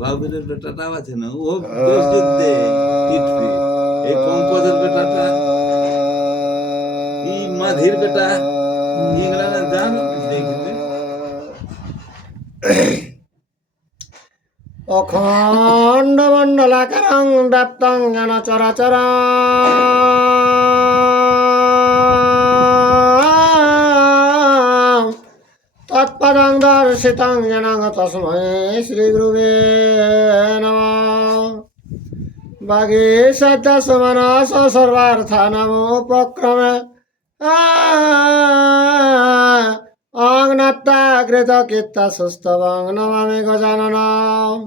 বাবুরের বেটাটাও আছে না, ও বেশ যুদ্ধে টিটপি। এই পঙ্কজের বেটাটা, এই মাধির বেটা, এগুলা না জানো দেখবে। অখণ্ড মণ্ডলাকারং ব্যাপ্তং জ্ঞান চরাচর তৎপদং দর্শিতং জ্ঞানং তস্मै শ্রী গুরুবে নমঃ। বাগীশাস্য মনস সর্বার্থানামুপক্রমে অং নত্তাকৃত কীর্তসুস্তবং নমামি গজাননম।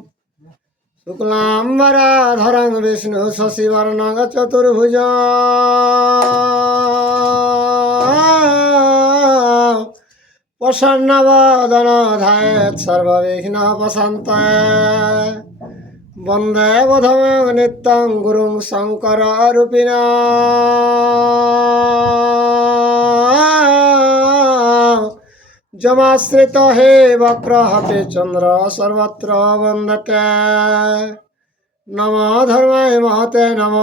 শুক্লাম্বরধরং বিষ্ণু শশিবর্ণং চতুর্ভুজং প্রসন্নবদন ধ্যায়েৎ সর্ববিঘ্নোপশান্তয়ে। বন্দে বোধমং নিত্যং গুরুং শঙ্কররূপিণাম। যমাশ্রিত হে বক্রহতে চন্দ্র সর্বত্র বন্দতে। নম ধর্মায় মহতে নম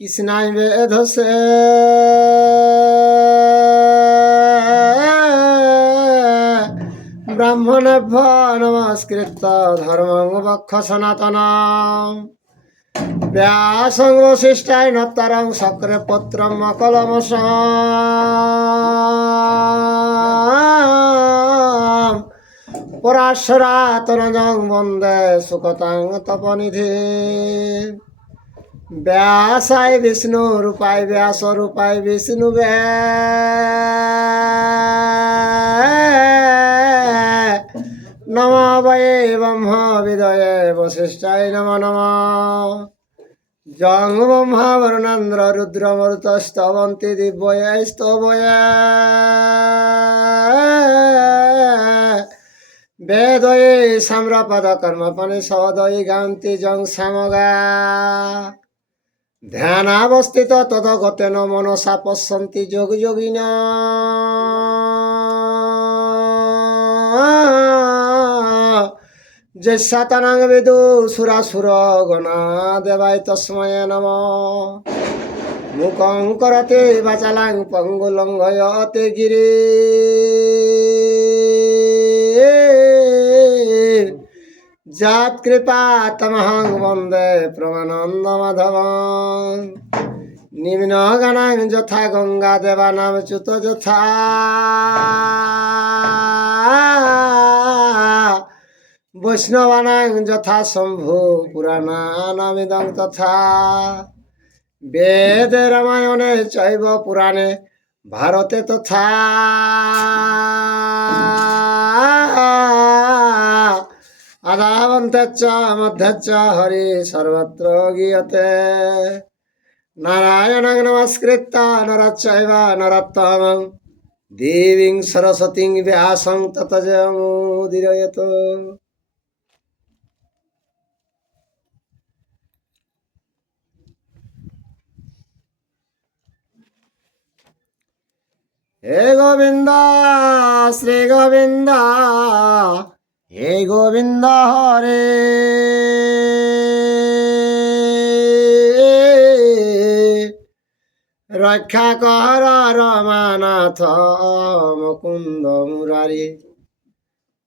কৃষ্ণায় বেধসে। ব্রাহ্মণেভ্য নমস্কৃত্য ধর্মং বক্ষ সনাতনম। ব্যাসং বশিষ্ঠায় নপ্তারং শক্রে পত্রম মকলমশাম। পরাশরাতনজং বন্দে সুকতাং তপনিধি। ব্যাসায় বিষ্ণু রূপায় ব্যাস রূপায় বিষ্ণু নমঃ বয়ে ব্রহ্ম বিদয়ে বশিষ্ঠায় নমো নমঃ। জং ব্রহ্মা বরুণেন্দ্র রুদ্র মরুতস্তবন্তি দিব্যৈস্তবয়ে। বেদয়ে সাম্রপদ কর্মপনিষদয়ে গান্তি জং সামগা। ধ্যানাবস্থিত তদগতেন মনসা পশ্যন্তি যোগী যোগিনা। যস্যাতনং বিদু সুরাসুর গণা দেবায় তস্মৈ নমঃ। মুখং করতে বাচালাং পঙ্গুলঙ্ঘয়তে গিরি। যৎ কৃপা তমহং বন্দে প্রমানন্দ মাধবং। নিম্ন গণাং যথা গঙ্গা দেবানাম চ্যুত যথা। বৈষ্ণবানাং যথা শম্ভু পুরাণানামিদং তথা। বেদে রামায়ণে চৈব পুরাণে ভারতে তথা। আদাবন্তেচ্চ মধ্যচ্চ হরি সর্বত্র গীয়তে। নারায়ণং নমস্কৃত্য নরশ্চৈব নরোত্তমং দেবীং সরস্বতীং ব্যাসং ততো জয়মুদীরয়েৎ। হে গোবিন্দ শ্রী গোবিন্দ হে গোবিন্দ হরে। রক্ষা কর রমানাথ মুকুন্দ মুরারি।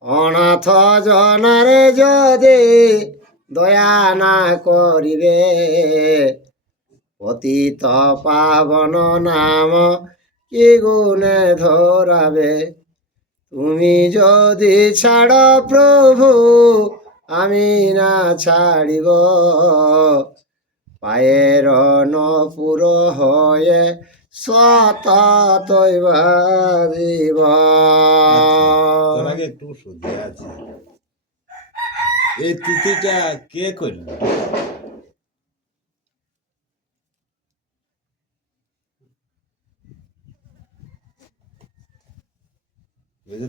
অনাথ জনারে যদি দয়া না করিবে। পতিত পাবন নাম কি গুণে ধরাবে। তুমি যদি ছাড় প্রভু আমি না ছাড়িব। পায়ের নপুর হয়ে সততই বাজিব। তোর আগে একটু শুদ্ধ আছে। এই তুতিটা কে করল?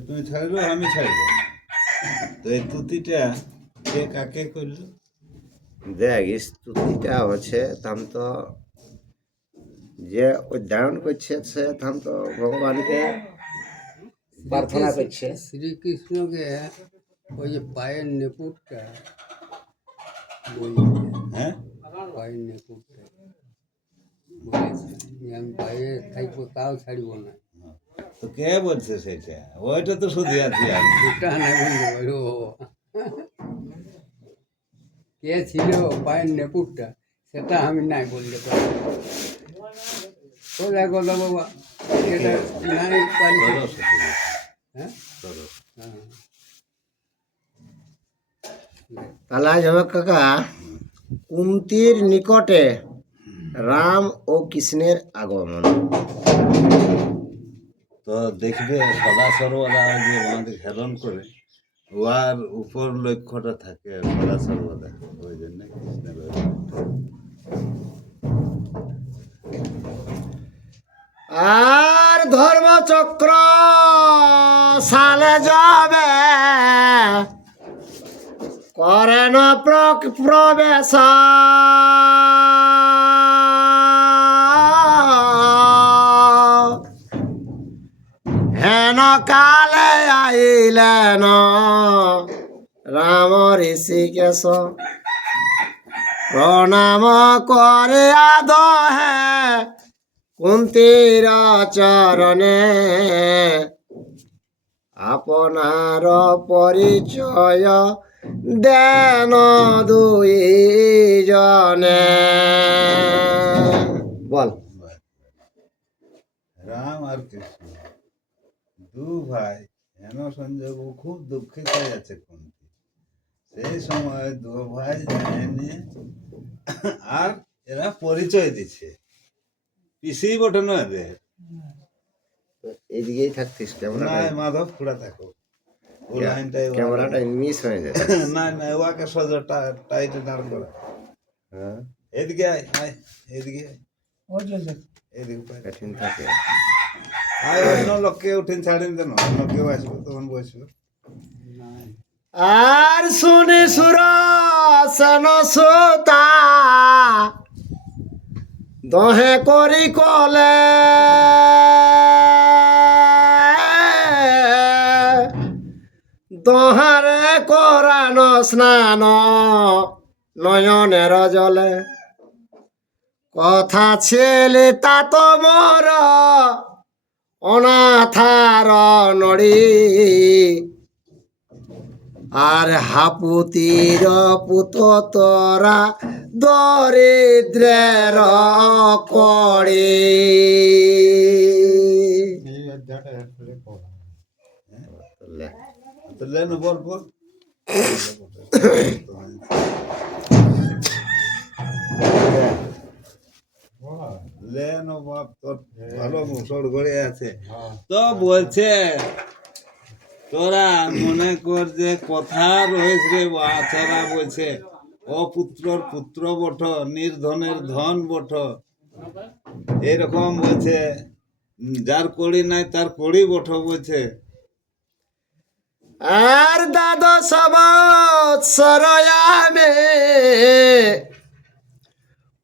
তুমি ছাড়লো আমি ছাড়ব। তো এই তুতিটা কে কাকে করল? দেখ স্তুতিটা হচ্ছে তাম তো যে উদ্যায়ন করছে সে তাম তো ভগবানকে প্রার্থনা করছে। শ্রীকৃষ্ণকে ওই যে পায়ের নেপুরটা হ্যাঁ পাইনি করতে বলেছে যে আমি বাইরে থাকবো তাও ছাড়বো না। তো কে বলছে সেটা? ওইটা তো শুধু আছি আমি। সেটা না বলতে পারো কে ছিল পায়ের নেপুরটা সেটা আমি নাই বলতে পারি। সোজা কথা বাবা, এটা নাই পারি। সরস্বতী। হ্যাঁ সরস্বতী। হ্যাঁ তাহলে আজ হবে কাকা কুন্তির নিকটে রাম ও কৃষ্ণের আগমন। তো দেখবে সদা সর্বদা যে আমাদের হেরণ করে উহার উপর লক্ষ্যটা থাকে সদা সর্বদা, ওই জন্য কৃষ্ণের ওই নামটা। আর ধর্মচক্র সালে যাবে করেন প্রবেশ হেন কালে আইলেন রাম ঋষিকেশ প্রণাম করে আদহে কুন্তির চরণে আপনার পরিচয় দেন দুই জনে। বল রাম আর কৃষ্ণ দু ভাই হেন সংযোগ খুব দুঃখিত আছে কুন্তি। সেই সময় দু ভাই যায়নি আর এরা পরিচয় দিচ্ছে। পিসি বটে নয় এদের। এদিকেই থাকতিস নাই মাধব খুড়া থাকো, ও লাইনটাই ক্যামেরাটা মিস হয়ে যায়। না না ওয়াকে সোজা টাইটে দাঁড় করা। হ্যাঁ এদিকে আয় আয় এদিকে আয়। এদিকে পায়। কঠিন থাকে। আয় অন্য লোককে উঠেন ছাড়েন দেন, অন্য কেউ আসবে তখন বসবে। আর শুনি সুর সেন সুতা দহে করি কলে দহারে করান স্নান নয়নের জলে কথা ছেলে তা তো মোর অনাথার নড়ি আর হাপুতির পুত তোরা দরিদ্রের কড়ি। তো লেন বল বল। লেন বাপ তোর ভালো মুসর ঘরে আছে। তো বলছে তোরা মনে কর যে কথা রয়েছে রে বাছারা, বলছে অপুত্রর পুত্র বঠ নির্ধনের ধন বঠ, এরকম বলছে যার কড়ি নাই তার কড়ি বঠ বলছে। আর দ্বাদশ বৎসর আমি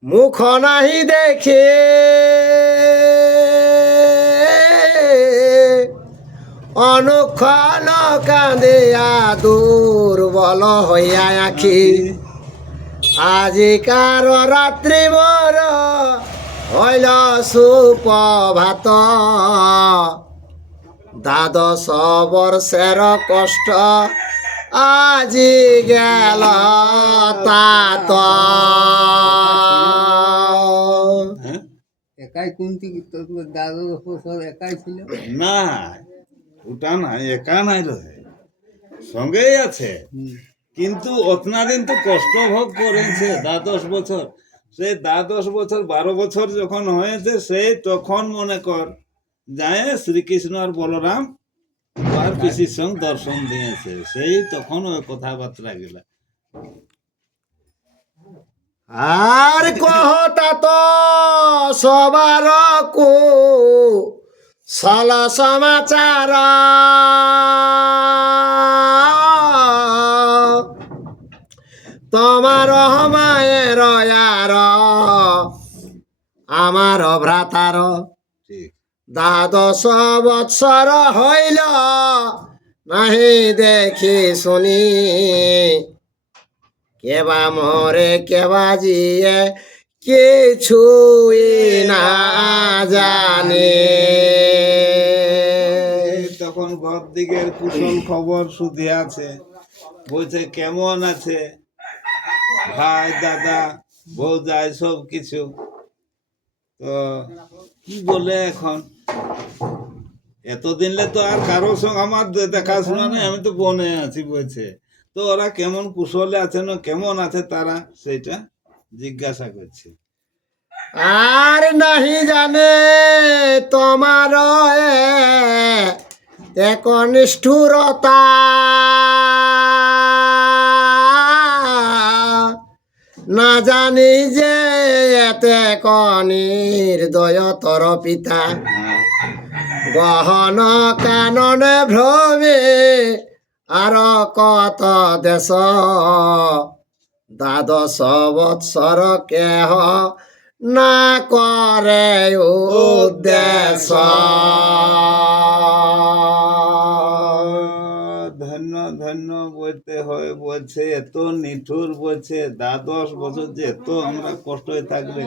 মুখ নাহি দেখে অনুক্ষণ কাঁদিয়া দুর্বল হইয়া আখি আজিকার রাত্রি মোর হইল সুপ্রভাত দ্বাদশ বর্ষের কষ্ট আজি গেল তাত। হ্যাঁ একাই কুন্তি তোর দাদু সব একাই ছিল না ওটা না, একা নাই রহে, সঙ্গেই আছে, কিন্তু অতনা দিন তো কষ্ট ভোগ করেছে 10 বছর। সেই 10 বছর 12 বছর যখন হয়েছে সেই তখন মনে কর যায় শ্রীকৃষ্ণ আর বলরাম আর পিসির সঙ্গে দর্শন দিয়েছে, সেই তখন ওই কথাবার্তা গেলা। আর কহতা তো সবার কু সল সমাচার তোমার মায়ের আর আমার ভ্রাতার ঠিক 10 বৎসর হইল নাহি দেখি শুনি কেবা মরে কেবা জিয়ে কিছুই না জানে। তখন ঘর দিকের কুশল খবর শুধু আছে, বলছে কেমন আছে ভাই দাদা বউ যায় সব কিছু। তো কি বলে এখন, এতদিনলে তো আর কারো সঙ্গে আমার দেখাশোনা নেই, আমি তো বনে আছি বলছে। তো ওরা কেমন কুশলে আছে না কেমন আছে তারা সেটা জিজ্ঞাসা করছে। আর নাহি জানে তোমার এক নিষ্ঠুরতা, না জানি যে এতে নির্দয়তর পিতা। হ্যাঁ, গহন কাননে ভ্রমে আর কত দেশ, দ্বাদশ বৎসর কেহ না করে উদ্দেশ্য। ধন্য ধন্য বলতে হয় বলছে, এত নিঠুর বলছে, 10 বছর যে এত আমরা কষ্ট হয়ে থাকবে,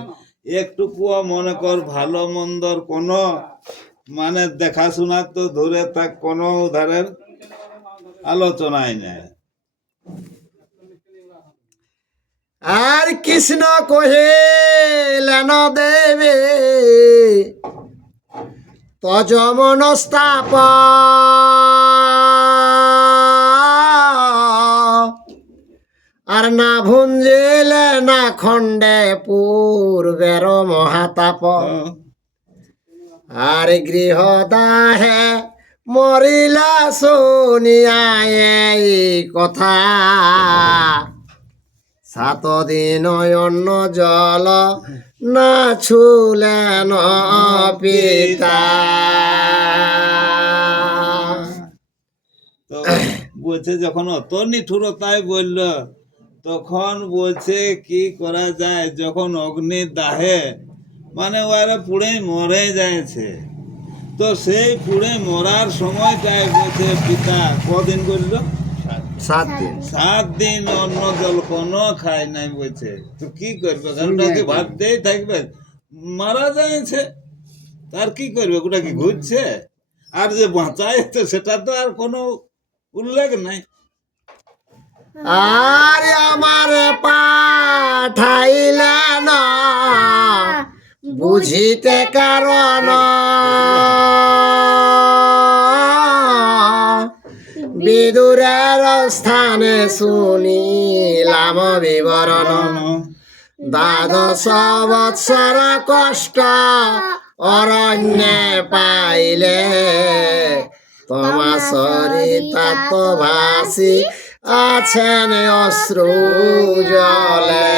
একটুকুও মনে কর ভালো মন্দর কোনো মানে দেখাশোনা তো ধরে থাক কোনো উধারের আলোচনাই নেই। আর কৃষ্ণ কহিলেন দেবে তজ মনস্তাপ, আর না ভুঞ্জিলে না খণ্ডে পূর্বের মহাতাপ। আর গৃহ দাহে মরিলা শুনিয়া এই কথা, 7 দিন অন্ন জল না ছুলেন পিতা। তো বলছে যখন অত নিঠুরতায় বলল, তখন বলছে কি করা যায়, যখন অগ্নির দাহে মানে ওরা পুড়ে মরে যাচ্ছে, তো সেই পুড়ে মরার সময়টায় বলছে পিতা কদিন করলো, 7 দিন। 7 দিন অন্ন জল কোনো খায় নাই বলছে। তো কি করবে, কারণ ওকে ভাবতেই থাকবে মারা যাচ্ছে, তার কি করবে, ওটা কি ঘুরছে, আর যে বাঁচায় তো সেটা তো আর কোনো উল্লেখ নাই। আর আমার পাঠাইলেন বুঝিতে কারণ, বিদুরের স্থানে শুনিলাম বিবরণ। 12 বৎসর কষ্ট অরণ্যে পাইলে, তোমা সরিতা তো ভাসি আছেন অশ্রু জলে।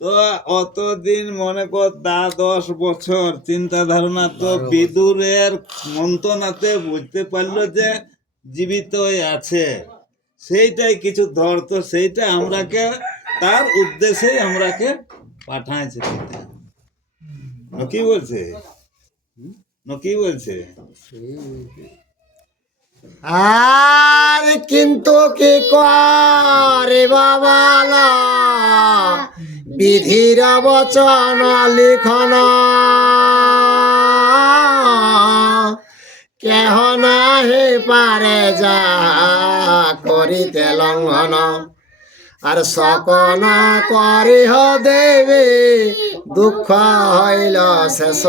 তো অতদিন মনে কর 10 বছর চিন্তা ধারণা, তো বিদুরের মন্ত্রণাতে বুঝতে পারলো যে জীবিত আছে, সেইটাই কিছু ধর, তো সেইটা আমরাকে তার উদ্দেশ্যে আমরাকে পাঠাইছে পিতা। কি বলছে, কি বলছে, আর কিন্তু কি করিব বল, বিধির বচন লিখন, কেহ নাহি পারে যা করিতে লঙ্ঘন। আর সকন করিহ দেবে দুঃখ হইল শেষ,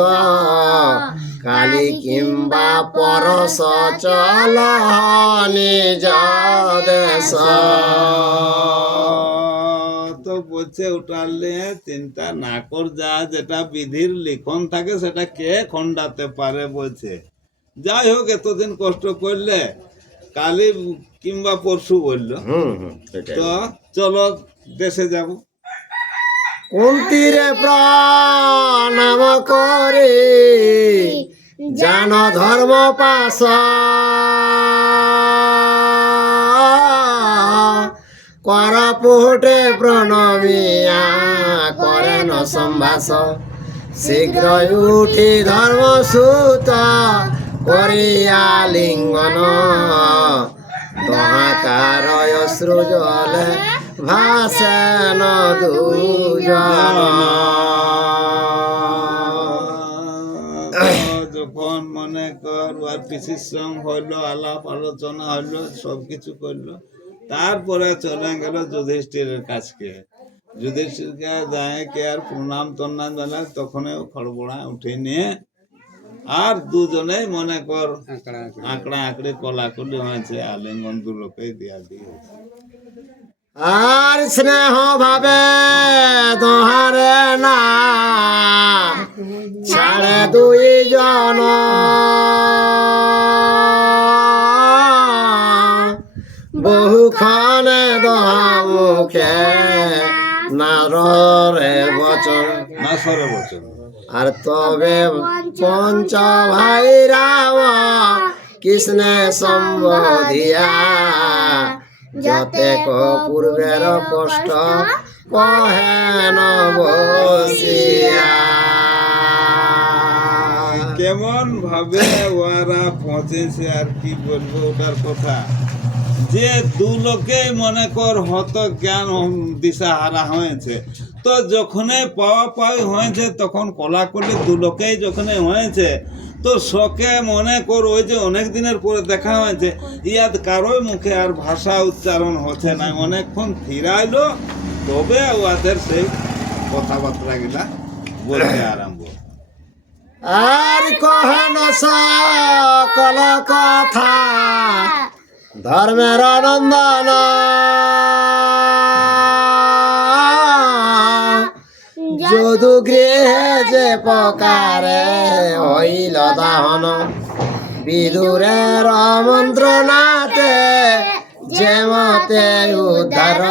কালি কিংবা পরশ চল নিজ দেশ। তো বলছে উঠালে চিন্তা না কর, যা যেটা বিধির লিখন থাকে সেটা কে খণ্ডাতে পারে বলছে। যাই হোক এতদিন কষ্ট করলে, কালি কিংবা পরশু বললো, তো চলো দেশে যাব। কুন্তিরে প্রণাম করে জান ধর্ম পাশ, কর পুটে প্রণমিয়া করেন সম্ভাষ। শীঘ্র উঠি ধর্মসূত করিয়া লিঙ্গন, দহাকার অশ্রু জলে ভাসেন দুজন। যখন মনে কর আর পিসির সঙ্গ হইলো, আলাপ আলোচনা হইলো, সবকিছু করলো, তারপরে চলে গেল যুধিষ্ঠিরের কাছকে। যুধিষ্ঠিরকে যায় কে আর প্রণাম টন্নাম জানায়, তখন খড়বড়া উঠে নিয়ে আর দুজনেই মনে কর আঁকড়া আঁকড়া। আঁকড়া আঁকড়ে কলাকুলি হয়েছে, আলিঙ্গন দুলোকেই দিয়া দিয়ে। আর স্নেহ ভাবে দহারে না ছাড়ে দুই জন, বহুক্ষণে দহা মুখে নাররে বচন। না সরে বচন। আর তবে পঞ্চ ভাইরাও কৃষ্ণে সম্বোধিয়া যতেক পূর্বের কষ্ট কহেন বসিয়া। কেমন ভাবে ওরা পৌঁছেছে আর কি বলবো ওটার কথা, যে দু লোকেই মনে কর হত জ্ঞান দিশা হারা হয়েছে। তো যখনই পাওয়া পাওয়াই হয়েছে তখন কলাকলি দু লোকেই যখনই হয়েছে, তো শোকে মনে কর ওই যে অনেক দিনের পরে দেখা হয়েছে, ইয়াদ কারোই মুখে আর ভাষা উচ্চারণ হচ্ছে না। অনেকক্ষণ ফিরাইলো, তবে ওদের সেই কথাবার্তা গিলা বলতে আরম্ভ। আর কহেন সকল কথা ধর্মের নন্দন, যদু গৃহে যে প্রকারে হইল দাহন, বিদুরের মন্ত্রণাতে যে মতে উদ্ধার,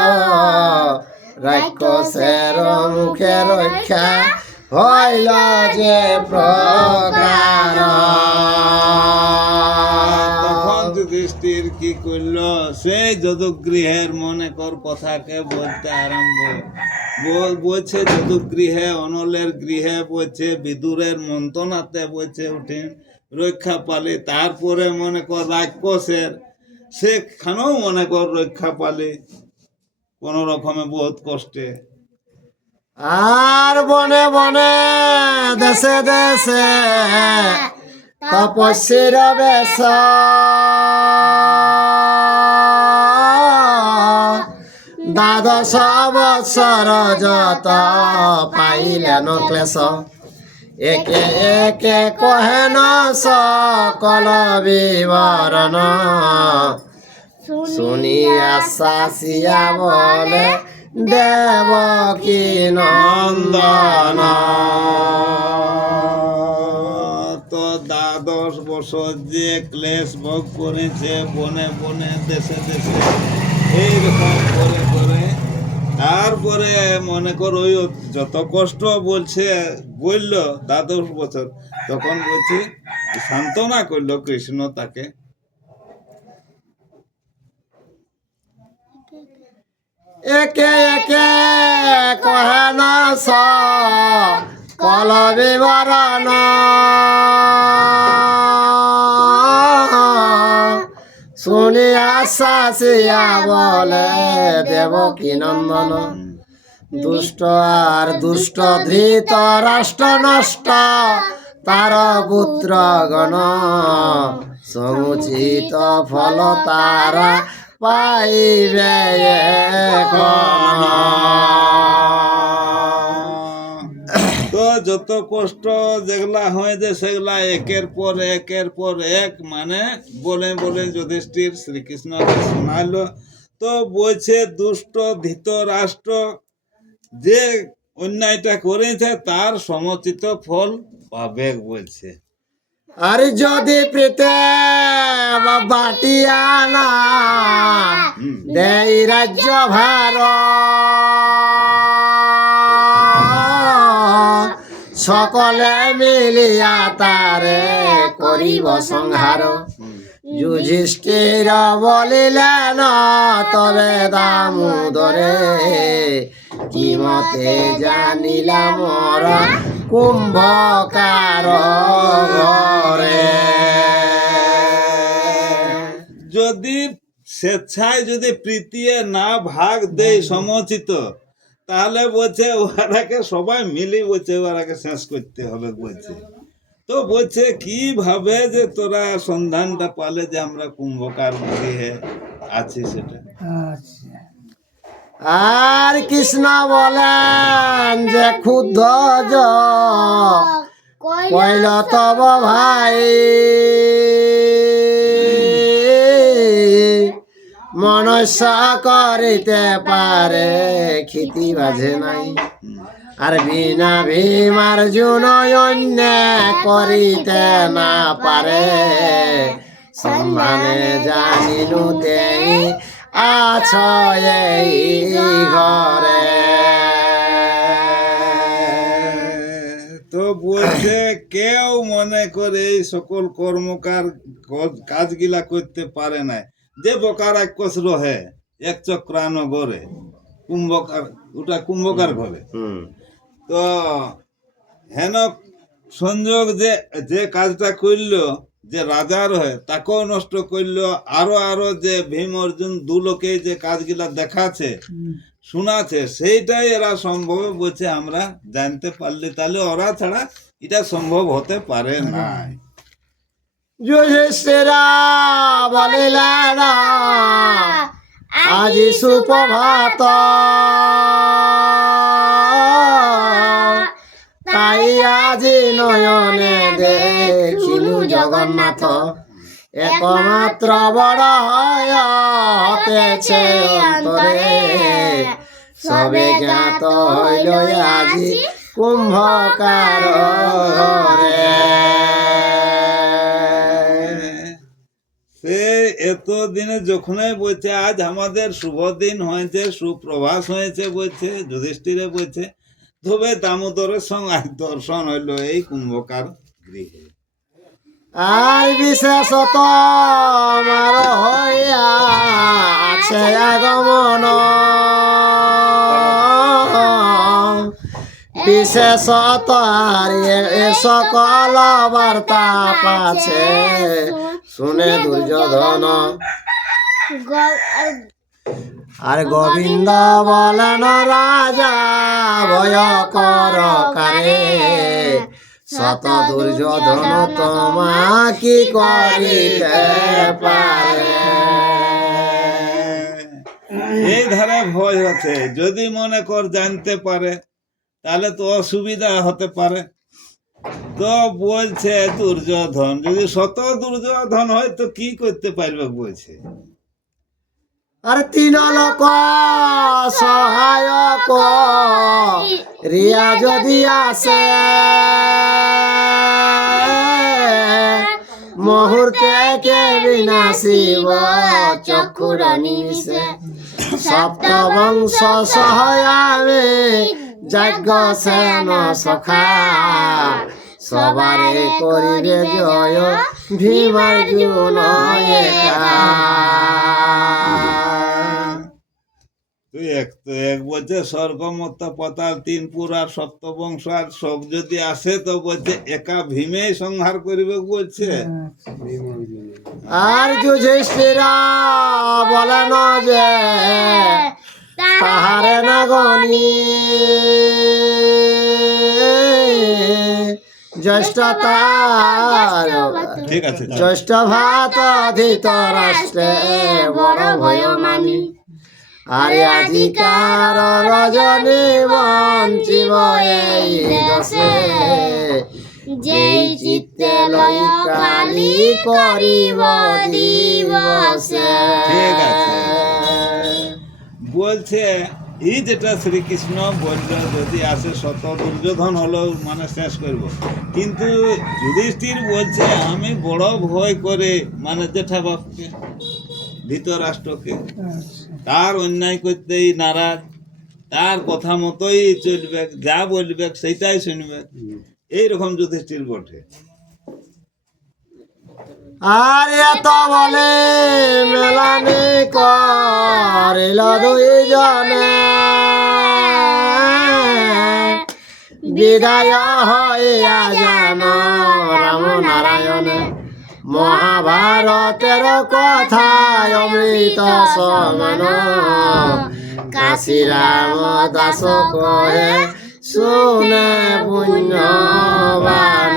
রাক্ষসের মুখে রক্ষা হইল যে প্রকার। তখন যুধিষ্ঠির কি করলো, সেই যদুগৃহের মনে কর কথাকে বলতে আরম্ভ। বলছে যদুগৃহে, অনলের গৃহে বলছে, বিদুরের মন্ত্রণাতে বলছে উঠে রক্ষা পালি। তারপরে মনে কর রাক্ষসের সেখানেও মনে কর রক্ষা পালি কোন রকমে বহুত কষ্টে। আর বনে বনে দেশে দেশে তপস্বীর বেশ, দ্বাদশ বৎসর যত পাইলেন ক্লেশ, একে একে কহেন সকল বিবরণ, শুনিয়া শাসিয়া বলে দেবকী নন্দন। তো 10 বছর যে ক্লেশ ভোগ করেছে বনে বনে দেশে দেশে এইরকম করে করে, তারপরে মনে কর ওই যত কষ্ট বলছে বলল 10 বছর, তখন বলছি সান্ত্বনা করলো কৃষ্ণ তাকে। একে একে কহেন সকল বিবরণ, শুনিয়া শাসিয়া বলে দেবকী নন্দন, দুষ্ট আর দুষ্ট ধৃত রাষ্ট্র নষ্ট তার পুত্রগণ, সমুচিত ফল তারা পাইবে এখন। তো যত কষ্ট যেগুলা হয়েছে সেগুলা একের পর এক মানে বলে বলে যুধিষ্ঠির শ্রীকৃষ্ণকে শোনালো। তো বলছে দুষ্ট ধৃত রাষ্ট্র যে অন্যায়টা করেছে তার সমচিত ফল পাবে বলছে। আর যদি প্রীতে বাটিয়া না দেই রাজ্য ভার, সকলে মিলিয়া তারে করিব সংহার। যুধিষ্ঠির বলিলেন তবে দামোদরে, কি মতে জানিলাম মোরা কুম্ভকার ঘরে। যদি স্বেচ্ছায় যদি প্রীতিয়ে না ভাগ দেয় সমচিত, তাহলে বলছে ওরাকে সবাই মিলি বলছে ওরাকে শেষ করতে হবে বলছে। তো বলছে কিভাবে যে তোরা সন্ধানটা পালে যে আমরা কুম্ভকার গৃহে আছি সেটা? আর কৃষ্ণ বলেন যে ক্ষুদ্ধ কইল তব ভাই মনুষ্য করিতে পারে ক্ষিতি বাজে নাই, আর বিনা ভীমার জুন অন্য করিতে না পারে সম্মানে জানিনুতে আছ এই ঘরে। তো বলছে কেউ মনে করে এই সকল কর্মকার কাজগুলা করতে পারে না, যে বকার রাক্ষস রহে এক চক্রান ঘরে কুম্ভকার, ওটা কুম্ভকার ঘরে। তো হেন সংযোগ যে যে কাজটা করলো, যে রাজা রহে তাকেও নষ্ট করলো, আরো আরো যে ভীম অর্জুন দু লোকে যে কাজগুলা দেখাচ্ছে শোনাছে, সেইটাই এরা সম্ভব বলছে আমরা জানতে পারলে, তাহলে ওরা ছাড়া এটা সম্ভব হতে পারে না। যুধিষ্ঠিরা বলিলেন আজি সুপ্রভাত, তাই আজি নয়নে দেখিলু জগন্নাথ, একমাত্র বড় হতেছে অন্তরে, সবে জ্ঞাত হইল আজি কুম্ভকার ঘরে। সে এতদিনে যখনই বলছে আজ আমাদের শুভ দিন হয়েছে, সুপ্রভাস হয়েছে বলছে, যুধিষ্ঠিরে বলছে তবে দামোদরের সঙ্গে আজ দর্শন হইল এই কুম্ভকার গৃহে। আর বিশেষত আমার হইয়া আছে আগমন, বিশেষত আর এ সকল বার্তা পাছে শুনে দুর্যোধন। আর গোবিন্দ বলেন রাজা ভয় কর কারে, শত দুর্যোধন তোমা কি করিতে পারে। এই ধারে ভয় আছে, যদি মনে কর জানতে পারে তাহলে তো অসুবিধা হতে পারে। তো বলছে দুর্যোধন, যদি শত দুর্যোধন হয় তো কি করতে পারবে বলছে। আর তিন লোক সহায়ক রিয়া যদি আসে, মুহূর্তে কে বিনাশিব চক্ষুর নিমিষে, সপ্ত বংশ সহায়ামে যজ্ঞ সেন সখা, সবারে করিবে জয় ভীমার্জুন একা। তো এক বলছে স্বর্গমত্ত পতাল তিন পুরার সপ্ত বংশ আর সব যদি আসে তো বলছে একা ভীমেই সংহার করিবে বলছে। ভীম অর্জুন আর যুধিষ্ঠিরা বলেন যে তাহারে না গনি, জ্যেষ্ঠ তার ঠিক আছে, যাও। জ্যেষ্ঠ ভাত ধৃতরাষ্ট্রে বড় ভয় মানি, আরে আজিকার রজনী বঞ্চিব এই দশে, যেই চিত্তে লয় কালি করিব দিবসে। ঠিক আছে। বলছে এই যেটা শ্রীকৃষ্ণ বলল যদি আসে শত দুর্যোধন হলো মানে শেষ করব, কিন্তু যুধিষ্ঠির বলছে আমি বড় ভয় করে মানে জেঠা বাপকে ধৃতরাষ্ট্রকে, তার অন্যায় করতেই নারাজ, তার কথা মতোই চলবে, যা বলবে সেইটাই শুনবে, এইরকম যুধিষ্ঠির বটে। আর এত বলে মেলানি করিল দুই জনে, বিদায় হইয়া জান রাম নারায়ণে, মহাভারতের কথা অমৃত সমান কাশী রাম দাস কহে শুনে পুণ্যবান।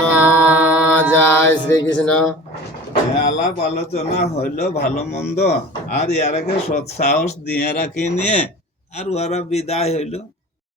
জয় শ্রীকৃষ্ণ। এ আলাপ আলোচনা হইলো ভালো মন্দ, আর ইয়ারাকে সৎসাহস দিয়ে রাখি নিয়ে আর ওরা বিদায় হইলো।